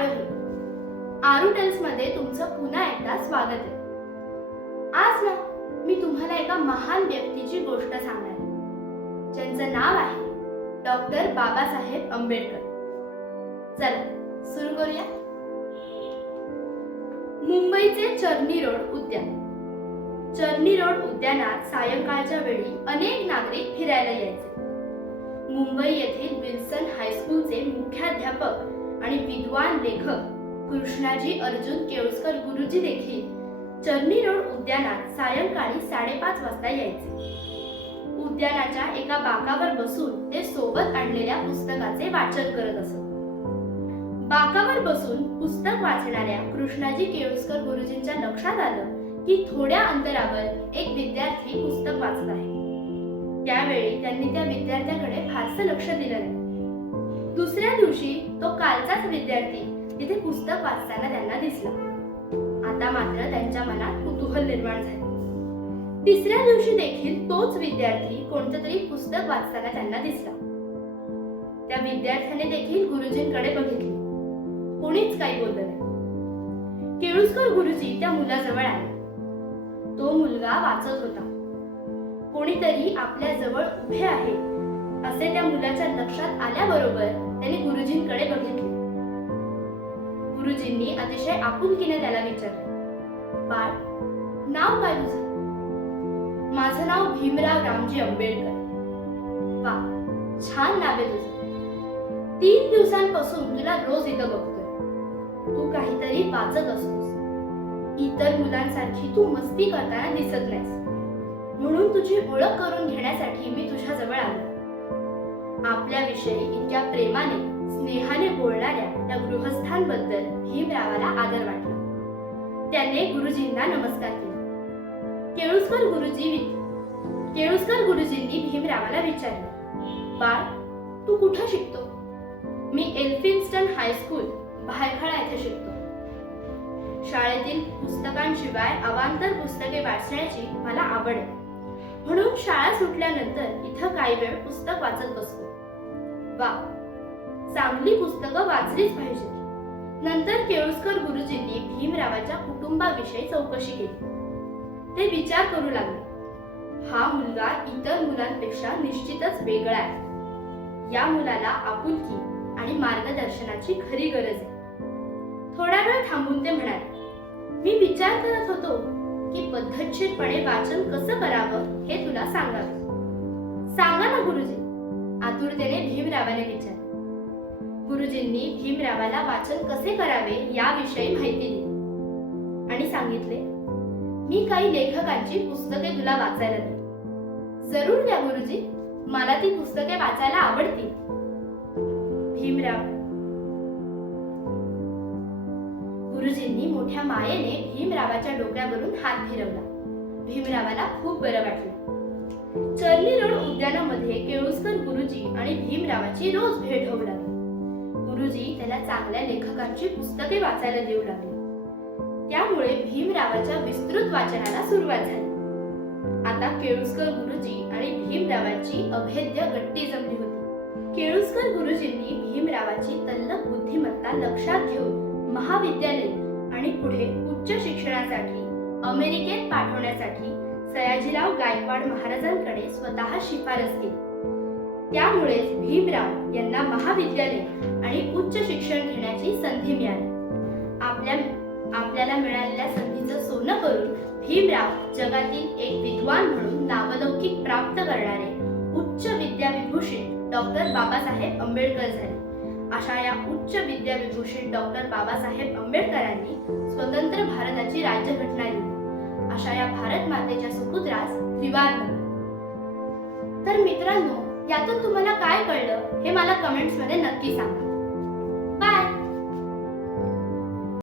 आरोही. आरू मध्ये तुमचं पुन्हा एकदा स्वागत आहे. आज ना मी तुम्हाला एका महान व्यक्तीची गोष्ट सांगणार आहे. ज्यांचं नाव आहे डॉक्टर बाबासाहेब आंबेडकर. चला सुरू करूया. मुंबईचे चर्नी रोड उद्यान. चर्नी रोड उद्यानात सायंकाळच्या वेळी अनेक नागरिक फिरायला यायचे. मुंबई येथील विल्सन हायस्कूलचे मुख्याध्यापक आणि विद्वान लेखक कृष्णाजी अर्जुन केळुसकर गुरुजी देखील चर्नी रोड उद्यानात सायंकाळी साडेपाच वाजता यायचे. उद्यानाच्या एका बाकावर बसून ते सोबत आणलेल्या पुस्तकाचे वाचन करत असत. बाकावर बसून पुस्तक वाचणाऱ्या कृष्णाजी केळुसकर गुरुजींच्या लक्षात आलं की थोड्या अंतरावर एक विद्यार्थी पुस्तक वाचत आहे. त्यावेळी त्यांनी त्या विद्यार्थ्याकडे फारसं लक्ष दिलं नाही. दुसऱ्या दिवशी तो कालचाच विद्यार्थी तिथे पुस्तक वाचताना त्यांना दिसला. आता मात्र त्यांच्या मनात कुतूहल निर्माण झाले. तिसऱ्या दिवशी देखील तोच विद्यार्थी कोणतं तरी पुस्तक वाचताना त्यांना दिसला. त्या विद्यार्थ्याने देखील गुरुजींकडे बघितले. कोणीच काही बोललं नाही. केळुसकर गुरुजी त्या मुलाजवळ आले. तो मुलगा वाचत होता. कोणीतरी आपल्या जवळ उभे आहे. असे त्या मुलाच्या लक्षात आल्याबरोबर त्याने गुरुजींकडे बघितले. गुरुजींनी अतिशय आपुलकीने त्याला विचारले बाळ नाव काय तुझं? माझं नाव भीमराव रामजी आंबेडकर. वा छान नाव आहे तुझं. तीन दिवसांपासून तुला रोज इथं बघतोय. तू काहीतरी वाचत असतोस. इतर मुलांसारखी तू मस्ती करताना दिसत नाहीस. म्हणून तुझी ओळख करून घेण्यासाठी मी तुझ्या जवळ आलो आपल्याविषयी इतक्या प्रेमाने स्नेहाने बोलणाऱ्या त्या गृहस्थांबद्दल भीमरावाला आदर वाटला. त्याने गुरुजींना नमस्कार केला. केळुसकर गुरुजी केळुस्कर केळुसकर गुरुजींनी भीमरावाला विचारले बाळ तू कुठं शिकतो? मी एल्फिन्स्टन हायस्कूल भायखळा येथे शिकतो. शाळेतील पुस्तकांशिवाय अवांतर पुस्तके वाचण्याची मला आवड आहे. म्हणून शाळा सुटल्यानंतर इथं काही वेळ पुस्तक वाचत बसतो. वा चांगली पुस्तकं वाचलीच पाहिजे. नंतर केळुसकर गुरुजींनी भीमरावाच्या कुटुंबाविषयी चौकशी केली. ते विचार करू लागले. हा मुलगा इतर मुलांपेक्षा निश्चितच वेगळा आहे. या मुलाला आपुलकी आणि मार्गदर्शनाची खरी गरज आहे. थोडा वेळ थांबून ते म्हणाले मी विचार करत होतो की पद्धतशीरपणे वाचन कसं करावं हे तुला सांगावे. सांगा ना गुरुजी. आतुरतेने भीमरावाने विचारले गुरुजींनी भीमरावाला वाचन कसे करावे याविषयी माहिती दिली. आणि सांगितले मी काही लेखकांची पुस्तके तुला वाचायला दे जरूर द्या गुरुजी. मला ती पुस्तके वाचायला आवडतील. भीमराव गुरुजींनी मोठ्या मायेने भीमरावाच्या डोक्यावरून हात फिरवला. भीमरावाला खूप बरं वाटलं. चर्ली रोड उद्यानामध्ये केळुसकर गुरुजी आणि भीमरावाची रोज भेट होऊ लागली. गुरुजी त्याला चांगल्या लेखकांची पुस्तके वाचायला देऊ लागले. त्यामुळे भीमरावाच्या विस्तृत वाचनाला सुरुवात झाली. आता केळुसकर गुरुजी आणि भीमरावाची अभेद्य गट्टी जमली होती. केळुसकर गुरुजींनी भीमरावाची तल्लक बुद्धिमत्ता लक्षात घेऊन महाविद्यालयीन आणि पुढे उच्च शिक्षणासाठी अमेरिकेत पाठवण्यासाठी सयाजीराव गायकवाड महाराजांकडे स्वतः शिफारस केली. त्यामुळेच भीमराव यांना महाविद्यालय आणि उच्च शिक्षण घेण्याची संधी मिळाली. आपल्या आपल्याला मिळालेल्या संधीचं सोनं करून भीमराव जगातील एक विद्वान म्हणून नावलौकिक प्राप्त करणारे उच्च विद्याविभूषित डॉक्टर बाबासाहेब आंबेडकर झाले. अशा या उच्च विद्याविभूषित डॉक्टर बाबासाहेब आंबेडकरांनी स्वतंत्र भारताची राज्यघटना लिहिली. अशा या भारत मातेच्या सुपुत्रास त्रिवार तर मित्रांनो यातून तुम्हाला काय कळलं हे मला कमेंट्समध्ये नक्की सांगा.